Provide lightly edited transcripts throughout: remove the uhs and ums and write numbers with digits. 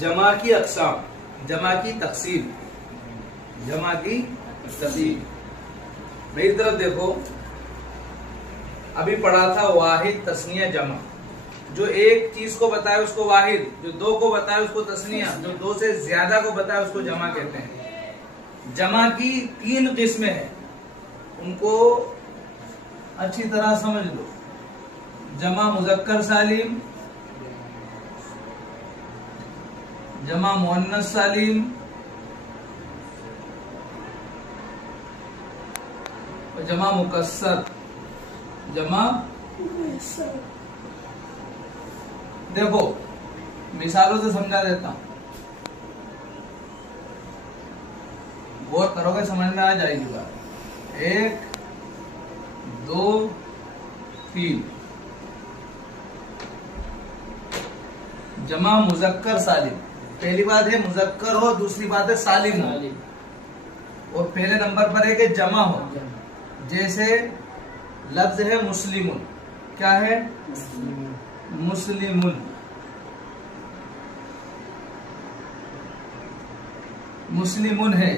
जमा की अक़साम, जमा की तकसीम, जमा की तकसीम। मेरी तरफ देखो, अभी पढ़ा था वाहिद तस्निया जमा। जो एक चीज को बताए उसको वाहिद, जो दो को बताए उसको तस्निया, जो दो से ज्यादा को बताए उसको जमा कहते हैं। जमा की 3 किस्में हैं, उनको अच्छी तरह समझ लो। जमा मुज़क्कर सालिम, जमा मुअन्नस सालिम और जमा मुकस्सर। जमा देखो मिसालों से समझा देता हूं, गौर करोगे समझ में आ जाएगी बात। 1 2 3। जमा मुज़क्कर सालिम, पहली बात है मुज़क्कर हो, दूसरी बात है सालिम हो। और पहले नंबर पर है कि जमा हो। जैसे लफ्ज है मुस्लिमुन, क्या है? मुस्लिमुन। मुस्लिमुन है,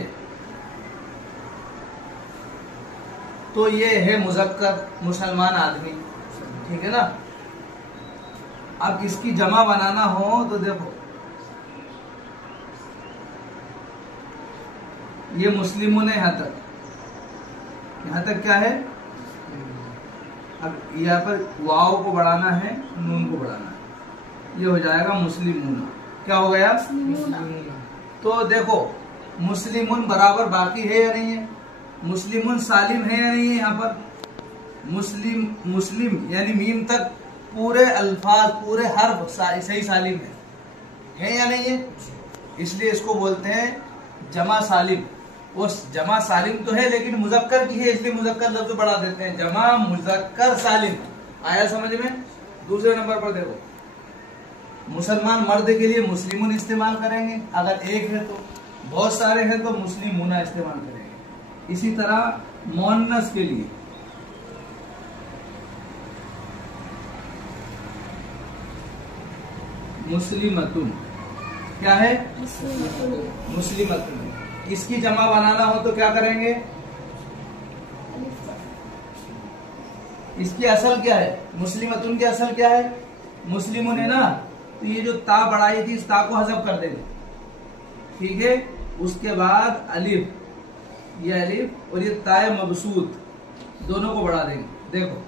तो ये है मुज़क्कर, मुसलमान आदमी, ठीक है ना। अब इसकी जमा बनाना हो तो देखो, ये मुस्लिमुन है, यहां तक क्या है? अब यहाँ पर वाव को बढ़ाना है, नून को बढ़ाना है, ये हो जाएगा मुस्लिमुना। क्या हो गया? तो देखो मुस्लिमुन बराबर बाकी है या नहीं है? मुस्लिमुन सालिम है या नहीं है? यहाँ पर मुस्लिम यानी मीम तक पूरे अल्फाज, पूरे हर्फ सही सालिम है या नहीं है? इसलिए इसको बोलते हैं जमा सालिम। वो जमा सालिम तो है लेकिन मुज़क्कर की है, इसलिए मुज़क्कर लफ्ज़ बढ़ा देते हैं, जमा मुज़क्कर सालिम। आया समझ में? दूसरे नंबर पर देखो, मुसलमान मर्द के लिए मुस्लिमुन इस्तेमाल करेंगे, अगर एक है तो। बहुत सारे हैं तो मुस्लिमुना इस्तेमाल करेंगे। इसी तरह मुअन्नस के लिए मुस्लिमतुन, क्या है? मुस्लिमतुन। इसकी जमा बनाना हो तो क्या करेंगे? इसकी असल क्या है? मुस्लिमतुन की असल क्या है? मुस्लिमुन है ना, तो ये जो ता बढ़ाई थी इस ता को हज़फ कर देंगे, ठीक है। उसके बाद अलिफ, ये अलिफ और ये ताए मबसूत दोनों को बढ़ा देंगे। देखो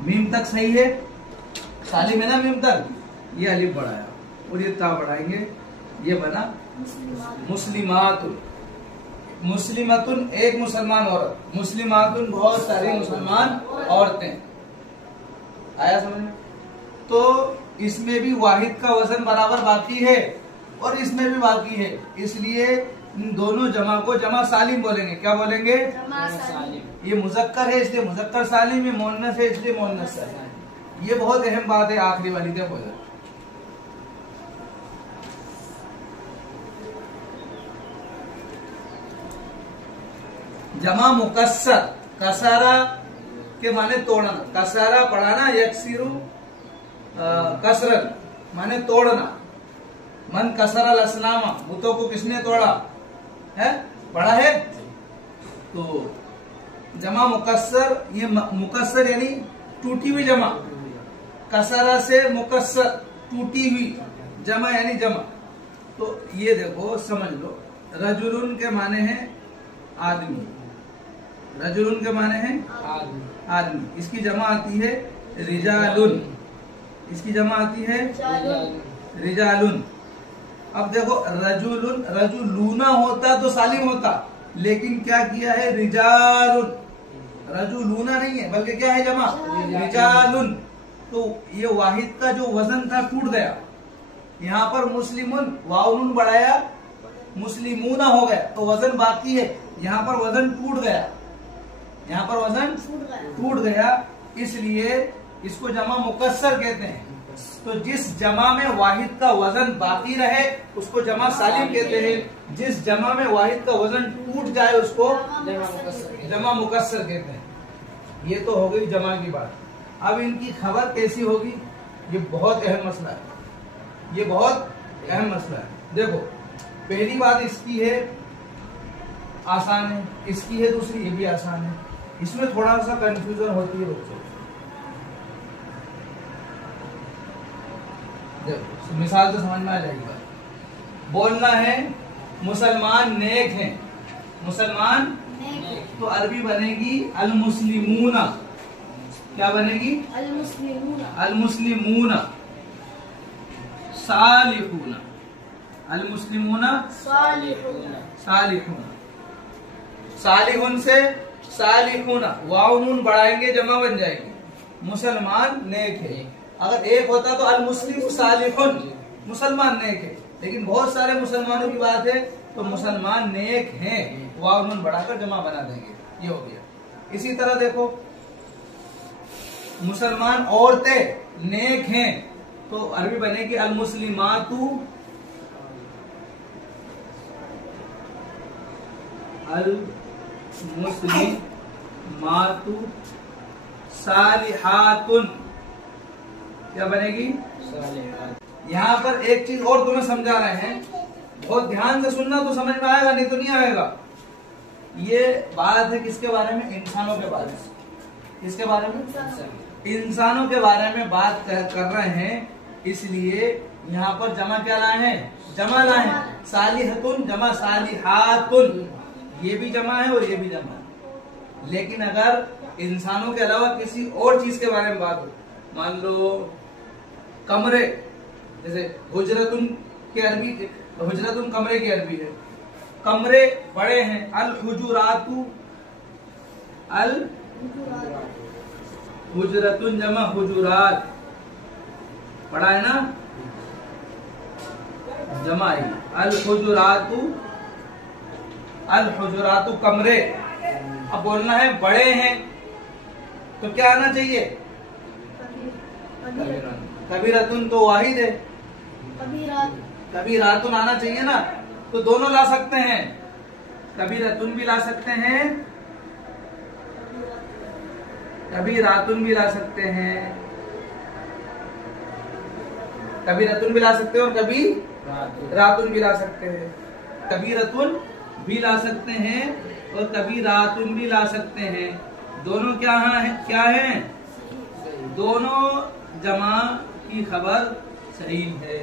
मीम तक सही है, सालिम है ना मीम तक, ये अलिफ बढ़ाया और ये ता बढ़ाएंगे, ये बना मुस्लिमातुन। मुस्लिमतुन एक मुसलमान औरत, मुस्लिमातुन बहुत सारी मुसलमान औरतें। आया समझ में? तो इसमें भी वाहिद का वजन बराबर बाकी है और इसमें भी बाकी है, इसलिए इन दोनों जमा को जमा सालिम बोलेंगे। क्या बोलेंगे? जमा सालिम। ये मुज़क्कर है इसलिए मुज़क्कर सालिम, ये मुअन्नस है इसलिए मुअन्नस सालिम। ये बहुत अहम बात है, आखिरी वाली देखो। जमा मुकस्सर, कसारा के माने तोड़ना, कसारा पढ़ाना, यकसिरु कसरन माने तोड़ना। मन कसरा लसनामा, बुतों को किसने तोड़ा है? पढ़ा है। तो जमा मुकस्सर, ये मुकस्सर यानी टूटी हुई जमा, कसरा से मुकस्सर टूटी हुई जमा यानी जमा। तो ये देखो समझ लो, रजुलुन के माने हैं आदमी, रजुलुन के माने हैं आदमी। इसकी जमा आती है रिजालुन, इसकी जमा आती है रिजालुन। अब देखो रजुलुन, रजुलूना होता तो सालिम होता, लेकिन क्या किया है? रिजालुन, रजुलूना नहीं है बल्कि क्या है? जमा रिजालुन। तो ये वाहिद का जो वजन था टूट गया। यहाँ पर मुस्लिमुन वाउन बढ़ाया, मुस्लिमूना हो गया, तो वजन बाकी है। यहाँ पर वजन टूट गया, यहाँ पर वजन टूट गया, इसलिए इसको जमा मुकस्सर कहते हैं। तो जिस जमा में वाहिद का वजन बाकी रहे उसको जमा सालिम कहते हैं, जिस जमा में वाहिद का वजन टूट जाए उसको जमा मुकस्सर कहते हैं। ये तो हो गई जमा की बात। अब इनकी खबर कैसी होगी, ये बहुत अहम मसला है, ये बहुत अहम मसला है। देखो पहली बात इसकी है आसान है, इसकी है दूसरी ये भी आसान है, इसमें थोड़ा सा कंफ्यूजन होती है बच्चों। देखो मिसाल तो समझ में आ जाएगी बात। बोलना है मुसलमान नेक हैं, मुसलमान तो अरबी बनेगी अल मुस्लिमूना। क्या बनेगी? अल मुस्लिमूना। अल मुस्लिमूना सालिहूना, अल मुस्लिमूना सालिहूना, सालिहूना। सालिहुन से सालिहूना, वाव नून बढ़ाएंगे जमा बन जाएगी। मुसलमान नेक है, अगर एक होता तो अल मुस्लिम सालिहुन, मुसलमान नेक है, लेकिन बहुत सारे मुसलमानों की बात है तो मुसलमान नेक हैं, वाव नून बढ़ाकर जमा बना देंगे, ये हो गया। इसी तरह देखो मुसलमान औरतें नेक हैं तो अरबी बनेगी अल मुस्लिमातु, अल मुस्लिमातु सालिहातुन। क्या बनेगी? यहाँ पर एक चीज और तुम्हें समझा रहे हैं, बहुत ध्यान से सुनना तो समझ में आएगा, नहीं तो नहीं आएगा। ये बात है किसके बारे में? इंसानों के बारे में। किसके बारे में? इंसानों के बारे में बात कर रहे हैं, इसलिए यहाँ पर जमा क्या लाए हैं? जमा लाए हैं। सालिहतुन जमा सालिहातुन, ये भी जमा है और ये भी जमा है। लेकिन अगर इंसानों के अलावा किसी और चीज के बारे में बात हो, मान लो कमरे, जैसे हुजरतुन के अरबी, हुजरतुन कमरे की अरबी है, कमरे बड़े हैं, अल हुजुरातु, अल हुजरतुन जमा हुजुरात, पढ़ा है ना, जमा है अल हुजुरातु, अल हुजुरातु कमरे। अब बोलना है बड़े हैं तो क्या आना चाहिए? कबीरतुन तो वाहिद है, कबीरातुन आना चाहिए ना, तो दोनों ला सकते हैं, कबीरतुन भी ला सकते हैं, कबीरातुन भी ला सकते हैं, कबीरतुन भी ला सकते हैं और कभी रातुन भी ला सकते हैं, कबीरतुन भी ला सकते हैं और कबीरातुन भी ला सकते हैं। दोनों क्या है? क्या है? दोनों जमा की खबर सही है।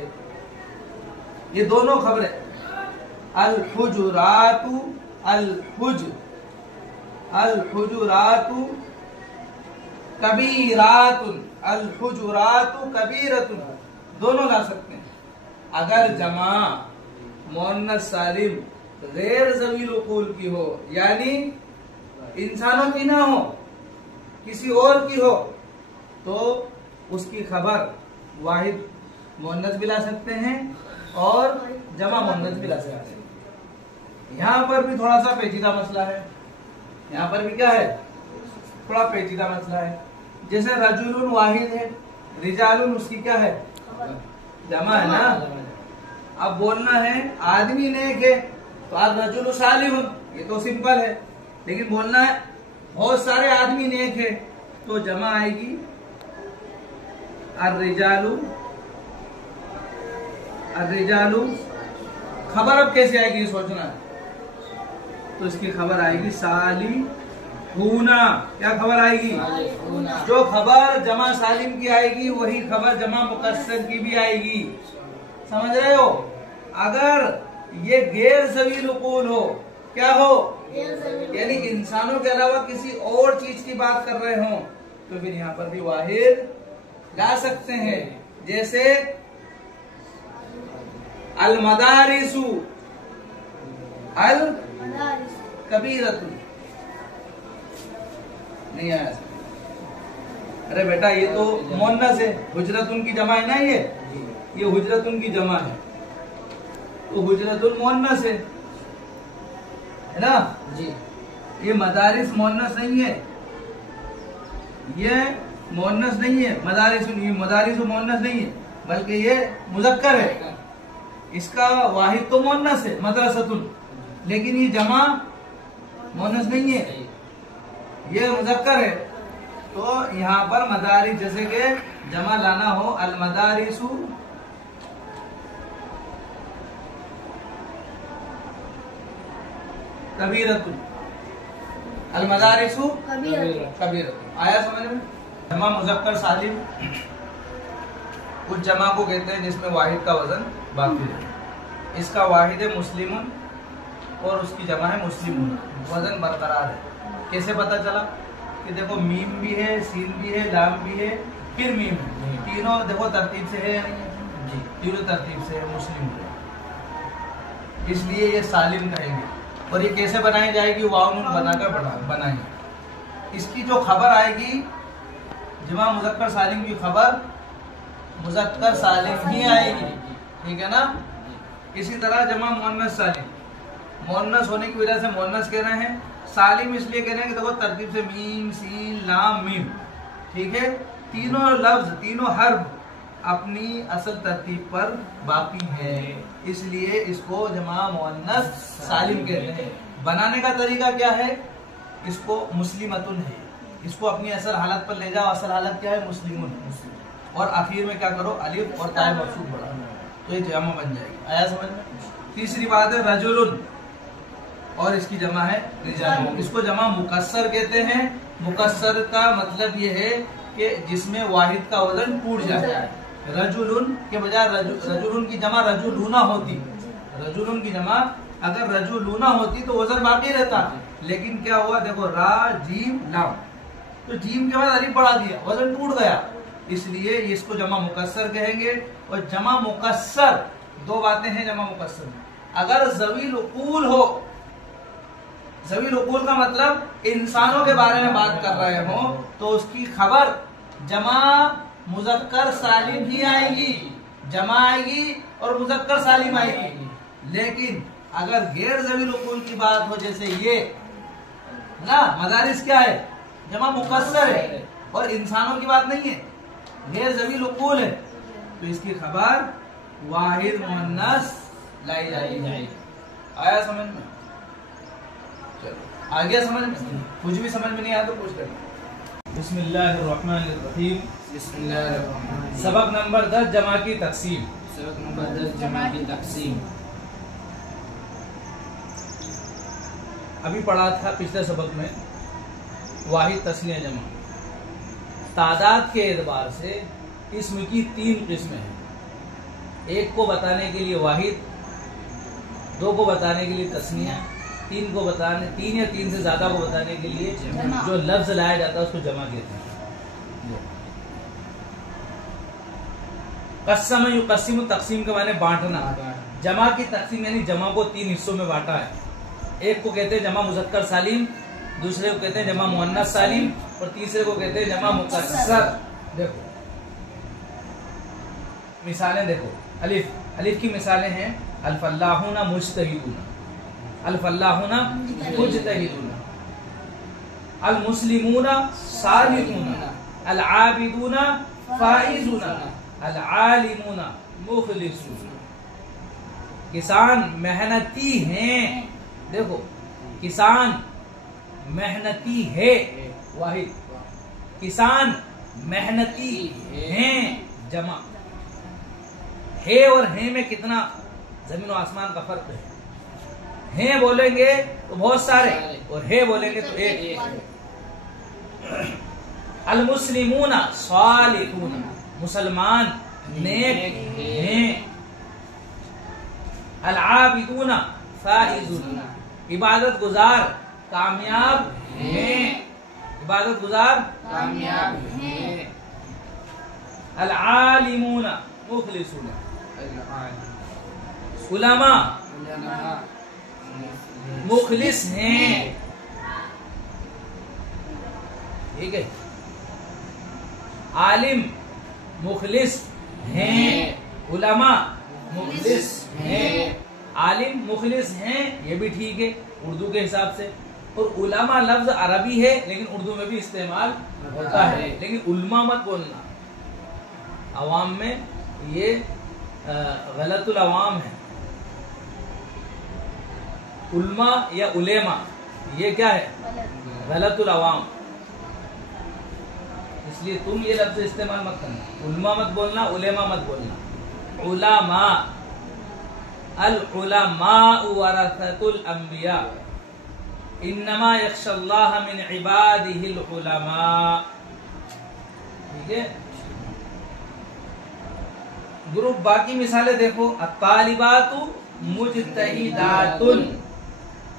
ये दोनों खबरें अल हुजुरातु, अल हुजुरातु कबीरातुन, अल हुजुरातु कबीरतुन, दोनों ला सकते हैं। अगर जमा मुअन्नस सालिम गैर ज़वील उक़ूल की हो, यानी इंसानों की ना हो, किसी और की हो, तो उसकी खबर वाहिद मुअन्नस भी ला सकते हैं और जमा मुअन्नस भी ला सकते हैं। यहाँ पर भी थोड़ा सा पेचीदा मसला है, यहाँ पर भी क्या है? थोड़ा पेचीदा मसला है। जैसे रजुलुन वाहिद है, रिजालुन उसकी क्या है? जमा है ना। अब बोलना है आदमी नेक है तो आज रजुल सालिहुन, ये तो सिंपल है। लेकिन बोलना है बहुत सारे आदमी नेक है तो जमा आएगी अर्रिजालु, अर्रिजालु। खबर अब कैसे आएगी सोचना है, तो इसकी खबर आएगी सालिहूना। क्या खबर आएगी? जो खबर जमा सालिम की आएगी वही खबर जमा मुकस्सर की भी आएगी। समझ रहे हो? अगर ये गैर ज़वील उक़ूल हो, क्या हो? यानी इंसानों के अलावा किसी और चीज की बात कर रहे हो, तो फिर यहाँ पर भी वाहिद ला सकते हैं। जैसे अल मदारिसु, अल कबीरतुन, नहीं आया। अरे बेटा ये तो मुअन्नस है, हुजरतुन की जमा है ना, ये हुजरतुन की जमा है, तो हुजरतुन मुअन्नस है ना जी। ये मदारिस मुअन्नस नहीं है, ये मुअन्नस नहीं है, मदारिस मुअन्नस नहीं है, बल्कि ये मुज़क्कर है। इसका वाहिद तो मुअन्नस है मदरसतुन, लेकिन ये जमा मुअन्नस नहीं है, ये मुज़क्कर है। तो यहाँ पर मदारिस जैसे कि जमा लाना हो, अल मदारिसु कबीरतुन, अल मदारिसु कबीरतुन। आया समझ में? जमा मुज़क्कर सालिम उस जमा को कहते हैं जिसमें वाहिद का वजन बाकी है। इसका वाहिद है मुस्लिमुन और उसकी जमा है मुस्लिमुन, वजन बरकरार है। कैसे पता चला? कि देखो मीम भी है, सीन भी है, लाम भी है, फिर मीम, तीनों देखो तरतीब से है, तीनों तरतीब से है, मुस्लिम है, इसलिए ये सालिम कहेंगे। और ये कैसे बनाई जाएगी? वाव नून बनाकर बनाएंगे। इसकी जो खबर आएगी जमा मुज़क्कर सालिम की खबर मुज़क्कर सालिम ही आएगी, ठीक है ना? इसी तरह जमा मुअन्नस सालिम, मुअन्नस होने की वजह से मुअन्नस कह रहे हैं, सालिम इसलिए कह रहे हैं कि देखो तरतीब से मीम सीन लाम मीम, ठीक है? तीनों लफ्ज तीनों हर्फ अपनी असल तरतीब पर बाकी है, इसलिए इसको जमा मुअन्नस सालिम कहते हैं। बनाने का तरीका क्या है? इसको मुस्लिमतुन है, इसको अपनी असल हालत पर ले जाओ। असल हालत क्या है? मुस्लिमुन। और आखिर में क्या करो? अलिफ और ताए मकसूद बढ़ा, तो ये जमा बन जाएगी। आया समझ में? तीसरी बात है रजुलुन, और इसकी जमा है रिजाल। इसको जमा मुकस्सर कहते हैं। मुकस्सर का मतलब ये है कि जिसमें वाहिद का वजन टूट जाता है। रजुलुन के बजाय रजुलुन की जमा रजुलूना होती, रजुलुन की जमा अगर रजुलूना होती तो वजन बाकी रहता, लेकिन क्या हुआ? देखो रा जीम लाम, तो जीम के बाद अलिफ बढ़ा दिया, वजन टूट गया, इसलिए इसको जमा मुकस्सर कहेंगे। और जमा मुकस्सर, दो बातें हैं जमा मुकस्सर में। अगर ज़वील उकूल हो, ज़वील उकूल का मतलब इंसानों के बारे में बात कर रहे हो, तो उसकी खबर जमा मुज़क्कर सालिम ही आएगी, जमा आएगी और मुज़क्कर सालिम आएगी। लेकिन अगर गैर ज़वील उकूल की बात हो, जैसे ये ना मदारिस क्या है? जमा मुकस्सर है, और इंसानों की बात नहीं है, गैर ज़वील उकूल है, तो इसकी खबर वाहिद मुअन्नस लाई जाएगी। आया समझ में? चलो आ गया समझ में? कुछ भी समझ में नहीं आया तो पूछ लेना। बिस्मिल्लाहिर्रहमानिर्रहीम। बिस्मिल्लाहिर्रहमानिर्रहीम। सबक नंबर 10 जमा की तकसीम। सबक नंबर 10 जमा की तकसीम। अभी पढ़ा था पिछले सबक में वाहिद तस्निया जमा। तादाद के एतबार से इस्म की 3 किस्में हैं। एक को बताने के लिए वाहिद, दो को बताने के लिए तस्निया, तीन को बताने, 3 या 3 से ज्यादा को बताने के लिए जो लफ्ज लाया जाता है उसको जमा कहते हैं। कस्सम युकस्सिम, तकसीम के माने बांटना। जमा की तकसीम यानी जमा को 3 हिस्सों में बांटा है। एक को कहते हैं जमा मुज़क्कर सालिम, दूसरे को कहते हैं जमा मुअन्नस सालिम, और तीसरे को कहते हैं जमा मुकस्सर। देखो मिसालें देखो। अलिफ, अलिफ की मिसालें हैं अल फल्लाहुना मुज्तहिदूना, अल फल्लाहुना मुज्तहिदूना, अल मुस्लिमूना साबितूना, अल आबिदूना फाइजूना, अल आलिमूना मुखलिसूना। किसान मेहनती हैं, देखो किसान मेहनती है वाहिद, किसान मेहनती हैं जमा। है और है में कितना जमीन और आसमान का फर्क है। हैं बोलेंगे तो बहुत सारे, और है बोलेंगे तो एक। अल मुस्लिमूना सालिहूना, मुसलमान नेक हैं। अल आबिदूना फाइजूना, इबादत गुजार कामयाब हैं, इबादत गुजार कामयाब हैं। अल आलिमूना मुखलिसूना, उलमा मुखलिस हैं, ठीक है। आलिम मुखलिस हैं, उलमा मुखलिस हैं। आलिम मुखलिस हैं ये भी ठीक है उर्दू के हिसाब से, और उलमा लफ्ज अरबी है लेकिन उर्दू में भी इस्तेमाल होता है, लेकिन उलमा मत बोलना, अवाम में ये गलतुल अवाम है। उल्मा या उलेमा ये क्या है? गलतुल अवाम। इसलिए तुम ये लफ्ज इस्तेमाल मत करना, उल्मा मत बोलना, उलेमा मत बोलना। उलामा, अल उलमा वरसतुल अंबिया, इन्नमा यख्शल्लाह मिन इबादिहिल उलमा। ठीक है ग्रुप, बाकी मिसालें देखो। अत्तालिबातु मुजतहिदातुन,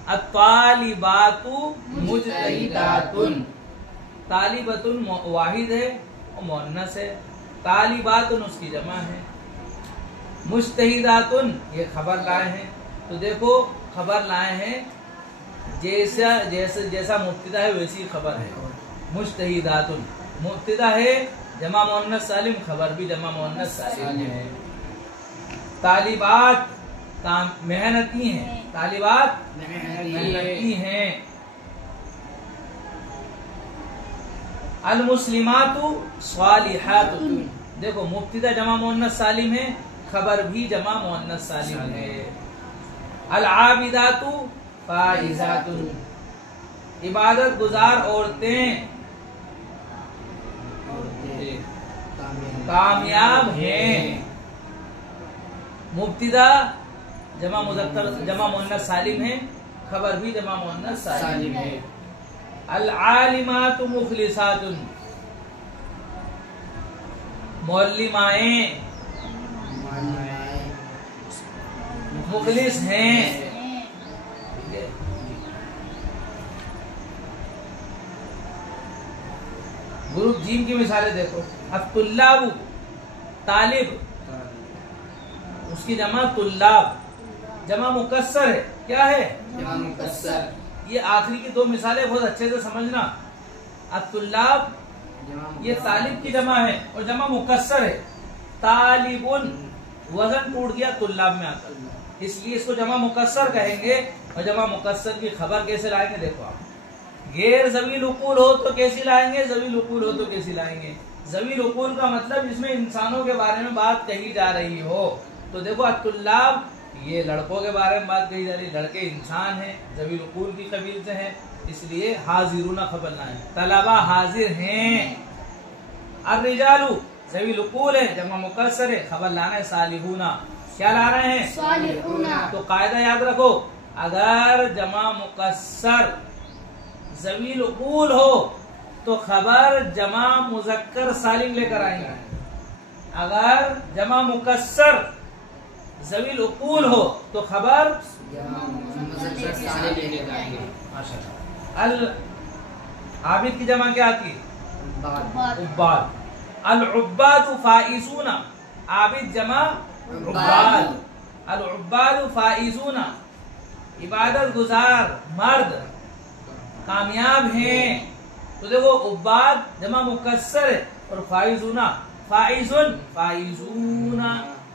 अत्तालिबातु मुजतहिदातुन। तालिबतुन वाहिद है और मुअन्नस है, तालिबातुन उसकी जमा है। मुजतहिदातुन ये खबर लाए हैं, तो देखो खबर लाए हैं जैसा मुब्तदा है वैसी खबर है। मुजतहिदातुन मुब्तदा है, जमा मुअन्नस सालिम, खबर भी जमा मुअन्नस सालिम है। तालिबात मेहनती हैं, तालिबात मेहनती हैं। अल मुस्लिमातु स्वालिहातु, देखो मुब्तदा जमा मुअन्नस सालिम है, खबर भी जमा मुअन्नस सालिम है। अल आबिदातु फाइजातु, इबादत गुजार औरतें कामयाब हैं। मुब्तदा जमा मुज़क्कर जमा मुअन्नस सालिम है, खबर भी जमा मुअन्नस सालिम है। अल आलिमातु मुखलिसातुन, मुअल्लिमाएं मुखलिस हैं। ग्रुप जीम की मिसालें देखो। अत्तुल्लाबु तालिब, उसकी जमा तुल्लाब, जमा मुकस्सर है। क्या है? जमा मुकस्सर। ये आखिरी की दो मिसालें बहुत अच्छे से समझना। अत्तुल्लाब ये तालिब की जमा है और जमा मुकस्सर है। तालिबुन वजन टूट गया, तुल्लाब में आता, इसलिए इसको जमा मुकस्सर कहेंगे। और जमा मुकस्सर की खबर कैसे लाएंगे देखो आप। गैर ज़वील उकूल हो तो कैसी लाएंगे, ज़वील उकूल हो तो कैसी लाएंगे। ज़वील उकूल का मतलब जिसमें इंसानों के बारे में बात कही जा रही हो। तो देखो अत्तुल्लाब ये लड़कों के बारे में बात कही जा रही, लड़के इंसान हैं, ज़वील उकूल की कबील से हैं, इसलिए हाजिरूना खबर लाएं। तलबा हाजिर हैं। अर्रिजालु ज़वील उकूल है, जमा मुकस्सर है, खबर लाना है सालिहूना। क्या ला रहे हैं? सालिहूना। तो कायदा याद रखो, अगर जमा मुकस्सर ज़वील उकूल हो तो खबर जमा मुज़क्कर सालिम लेकर आएंगे। अगर जमा मुकस्सर ज़वील उकूल हो तो खबर मुज़क्कर सालिम लेकर आएंगे। माशाअल्लाह। अल आबिद की जमा क्या आती है? उब्बाद। अल उब्बादु फाइजूना, आबिद जमा उब्बाद। अल उब्बादु फाइजूना, इबादत गुजार मर्द कामयाब हैं। तो देखो उब्बाद जमा मुकस्सर है और फाइजूना, फाइजुन फाइजूना,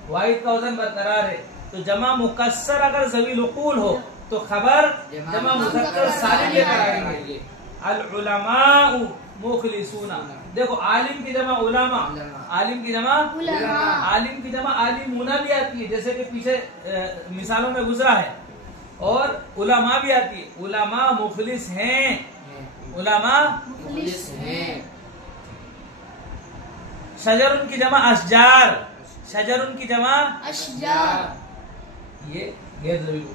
वाहिद का वजन बरकरार है। तो जमा मुकस्सर अगर ज़वील उकूल हो तो खबर जमा मुज़क्कर सालिम लेकर आएंगे। अल उलमाउ मुखलिसूना, देखो आलिम की जमा उलमा, आलिम की जमा उलमा, आलिम की जमा आलिमूना भी आती है, जैसे कि पीछे मिसालों में गुजरा है। और उलमा भी आती है, उलमा मुखलिस हैं, उलमा मुखलिस हैं। शजरुन की जमा अशजार, शजरुन की जमा अशजार, ये गैर ज़वील,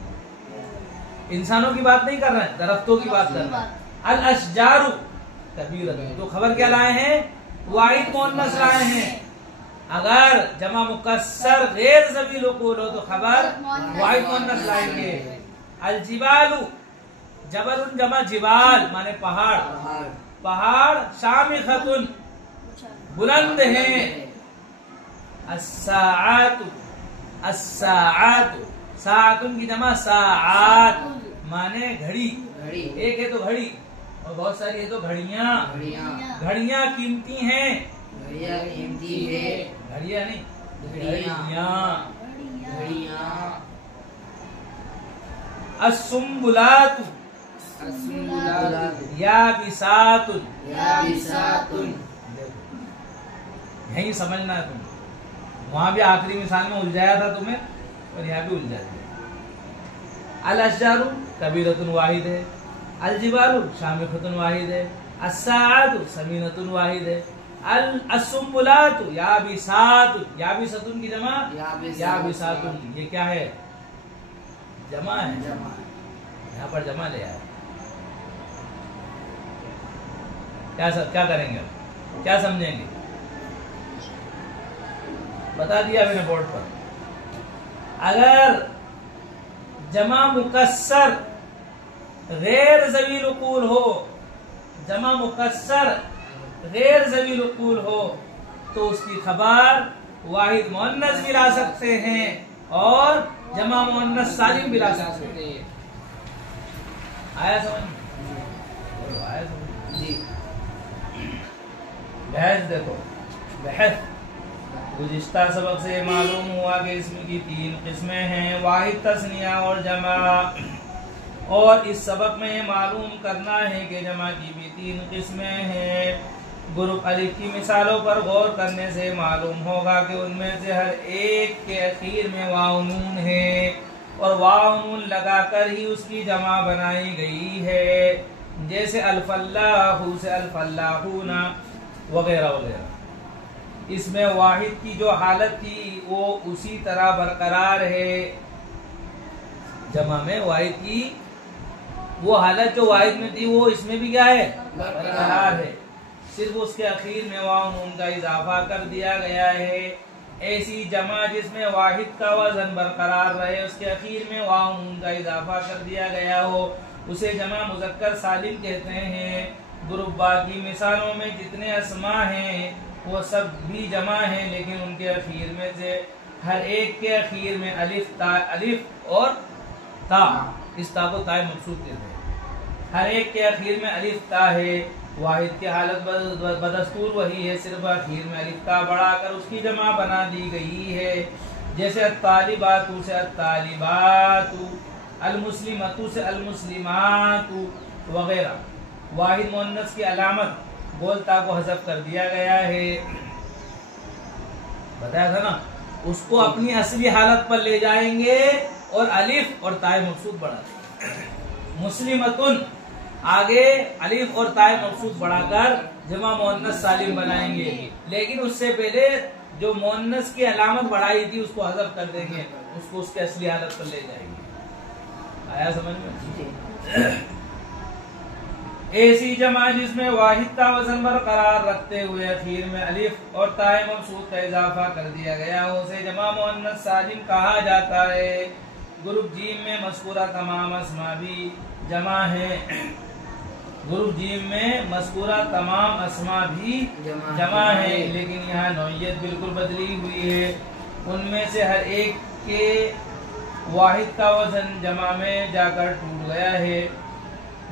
इंसानों की बात नहीं कर रहे हैं, दरख्तों की बात कर रहे हैं। अल अशजारु कबीरतुन, तो खबर क्या लाए हैं? वाहिद मुअन्नस लाए हैं। अगर जमा मुकस्सर गैर ज़वील उकूल हो तो खबर वाहिद मुअन्नस लाएंगे। अल जिबालु जबलुन जमा जिबाल माने पहाड़, पहाड़ शामिखतुन बुलंद हैं। अस्साअतु, अस्साअतु साअतुन की जमा साआत माने घड़ी, एक है तो घड़ी और बहुत सारी है तो घड़ियां, घड़ियां कीमती हैं, घड़ियां कीमती है, घड़ियां नहीं घड़ियां। अस्सुम्बुलातु याबिसातुन, यही समझना है तुम। वहां भी आखिरी मिसाल में उलझाया था तुम्हें और यहाँ भी उलझा दिया। अल अशजारु कबीरतुन वाहिद है, अल जिबालु शामिखतुन वाहिद है, अस्साअतु समीनतुन वाहिद है, असुम्बुलातु याबिसातु, याबिसतुन की जमा याबिसातुन, ये क्या है? जमा है। यहाँ पर जमा ले आए। क्या करेंगे अब? क्या समझेंगे? बता दिया मैंने बोर्ड पर। अगर जमा मुकस्सर गैर ज़वील उकूल हो, जमा मुकस्सर गैर ज़वील उकूल हो, तो उसकी खबर वाहिद मुअन्नस भी ला सकते हैं और जमा मुअन्नस सालिम भी ला सकते हैं। आया समझ? आया समझ जी। बहस देखो, बहस गुज़िश्ता सबक से मालूम हुआ कि इसम की 3 किस्में हैं, वाहिद, तस्निया और जमा। और इस सबक में मालूम करना है कि जमा की भी 3 किस्में हैं। ग्रुप अलिफ की मिसालों पर गौर करने से मालूम होगा कि उनमें से हर एक के अखीर में वाव नून है और वाव नून लगाकर ही उसकी जमा बनाई गई है, जैसे अल्फल्लाहु से अल्फल्लाहुना वगैरह वगैरह। इसमें वाहिद की जो हालत थी वो उसी तरह बरकरार है। जमा में वाहिद की वो हालत जो वाहिद में थी वो इसमें भी क्या है? बरकरार है। सिर्फ उसके अखीर में वाव नून का इजाफा कर दिया गया है। ऐसी जमा जिसमें वाहिद का वजन बरकरार रहे, उसके अखीर में वाव नून का इजाफा कर दिया गया हो, उसे जमा मुज़क्कर सालिम कहते हैं। ग्रुप बाकी मिसालों में जितने अस्मा हैं वो सब भी जमा हैं, लेकिन उनके अखीर में से हर एक के अखीर में अलिफ और ता, इस ता को ताए मकसूद कहते हैं। हर एक के अखीर में अलिफ ता है। वाहिद की हालत बदस्तूर वही है, सिर्फ अखीर में अलिफ ता बढ़ाकर उसकी जमा बना दी गई है, जैसे अत्तालिबातु से अत्तालिबातु, अलमुस्लिमतु से अलमुस्लिमातु वगैरह। वाहिद मुअन्नस की अलामत गोलता को हज़फ कर दिया गया है। बताया था ना, उसको अपनी असली हालत पर ले जाएंगे और अलिफ और ताए मकसूद बढ़ा देंगे। मुस्लिमतुन आगे अलिफ और ताए मकसूद बढ़ाकर जमा मुअन्नस सालिम बनाएंगे, लेकिन उससे पहले जो मुअन्नस की अलामत बढ़ाई थी उसको हज़फ कर देंगे, उसको उसके असली हालत पर ले जाएंगे। आया समझ में? ऐसी जमा जिसमें वाहिद का वजन बरकरार रखते हुए अखीर में अलिफ और ताए मकसूद का इजाफा कर दिया गया, उसे जमा मुअन्नस सालिम कहा जाता है। ग्रुप जीम में मज़कूरा तमाम अस्मा भी जमा है। ग्रुप जीम में मज़कूरा तमाम अस्मा भी जमा है, लेकिन यहाँ नौइयत बिल्कुल बदली हुई है। उनमें से हर एक के वाहिद का वजन जमा में जाकर टूट गया है,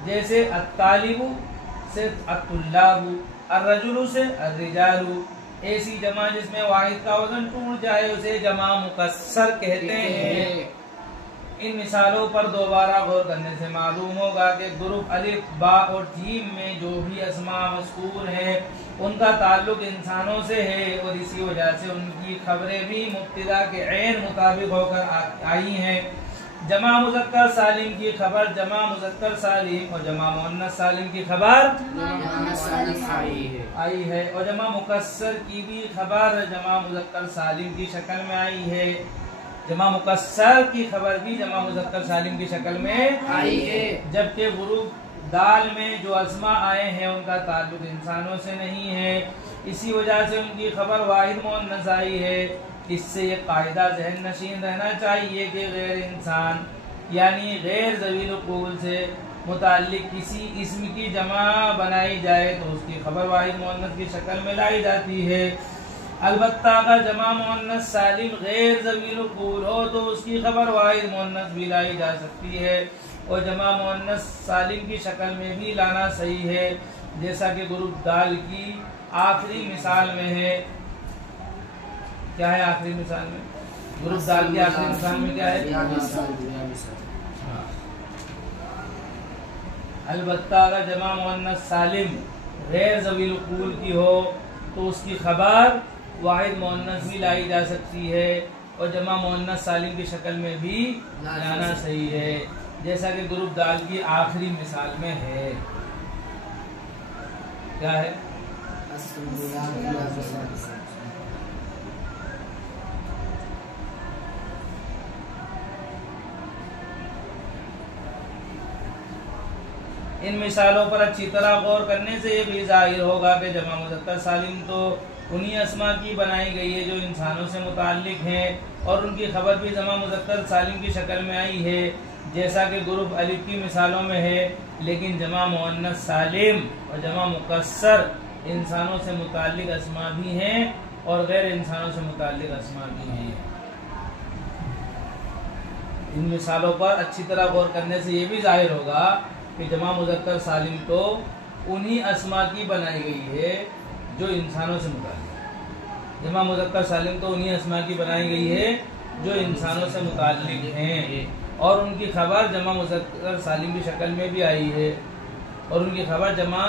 जैसे अत्तालिबु से अत्तुल्लाबु, अर्रजुलु से अर्रिजालु। ऐसी जमा जिसमें वाहिद का वजन टूट जाए उसे जमा मुकस्सर कहते हैं। इन मिसालों पर दोबारा गौर करने से मालूम होगा कि ग्रुप अलिफ, बा और जीम में जो भी अस्मा मज़कूर हैं उनका ताल्लुक इंसानों से है, और इसी वजह से उनकी खबरें भी मुब्तदा के ऐन मुताबिक होकर आई हैं। जमा मुज़क्कर सालिम की खबर जमा मुज़क्कर सालिम और जमा मुअन्नस सालिम की खबर आई है, और जमा मुकस्सर की भी खबर जमा मुज़क्कर सालिम की शक्ल में आई है। जमा मुकस्सर की खबर भी जमा मुज़क्कर सालिम की शक्ल में आई है, जबकि ग्रुप दाल में जो अस्मा आए हैं उनका ताल्लुक इंसानों से नहीं है, इसी वजह से उनकी खबर वाहिद मुअन्नस आई है। इससे ये कायदा ज़हन नशीन रहना चाहिए कि गैर इंसान यानी गैर ज़वील उक़ूल से मुताल्लिक किसी इस्म की जमा बनाई जाए तो उसकी खबर वाहिद मुअन्नस की शक्ल में लाई जाती है। अलबत्ता अगर जमा मुअन्नस सालिम गैर ज़वील उक़ूल हो तो उसकी खबर वाहिद मुअन्नस भी लाई जा सकती है, और जमा मुअन्नस सालिम की शक्ल में भी लाना सही है, जैसा कि ग्रुप दाल की आखिरी मिसाल में है। क्या है आखिरी मिसाल में? ग्रुप दाल की आखिरी मिसाल में क्या है? हाँ। अलबत्ता अगर जमा मुअन्नस सालिम गैर ज़वील उक़ूल की हो तो उसकी खबर वाहिद मुअन्नस भी लाई जा सकती है, और जमा मुअन्नस सालिम की शक्ल में भी लाना सही है, जैसा कि ग्रुप दाल की आखिरी मिसाल में है। क्या है? इन मिसालों पर अच्छी तरह गौर करने से ये भी जाहिर होगा कि जमा मुज़क्कर सालिम तो उन्हीं अस्मा की बनाई गई है जो इंसानों से मुताल्लिक हैं, और उनकी खबर भी जमा मुज़क्कर सालिम की शक्ल में आई है, जैसा कि गुरूब अलिफ की मिसालों में है। लेकिन जमा मुअन्नस सालिम और जमा मुकस्सर इंसानों से मुताल्लिक अस्मा भी हैं और गैर इंसानों से मुताल्लिक अस्मा भी हैं। इन मिसालों पर अच्छी तरह गौर करने से ये भी जाहिर होगा कि जमा मुज़क्कर सालिम तो उन्हीं अस्मा की बनाई गई है जो इंसानों से मुताल्लिक। जमा मुज़क्कर सालिम तो उन्हीं अस्मा की बनाई गई है जो इंसानों से मुताल्लिक हैं, और उनकी खबर जमा मुज़क्कर सालिम की शक्ल में भी आई है, और उनकी खबर जमा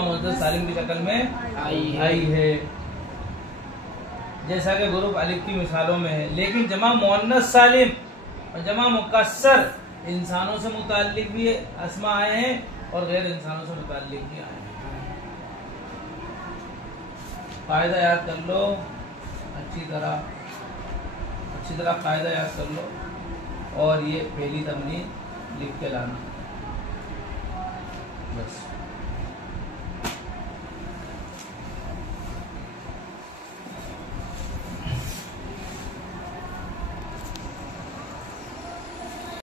मुअन्नस सालिम की शक्ल में आई है, जैसा कि गुरूब अलिफ की मिसालों में है। लेकिन जमा मुअन्नस सालिम और जमा मुकस्सर इंसानों से मुताल्लिक भी अस्मा आए हैं और गैर इंसानों से मुताल्लिक भी आए हैं। कायदा याद कर लो, अच्छी तरह कायदा याद कर लो, और ये पहली तमरीन लिख के लाना बस।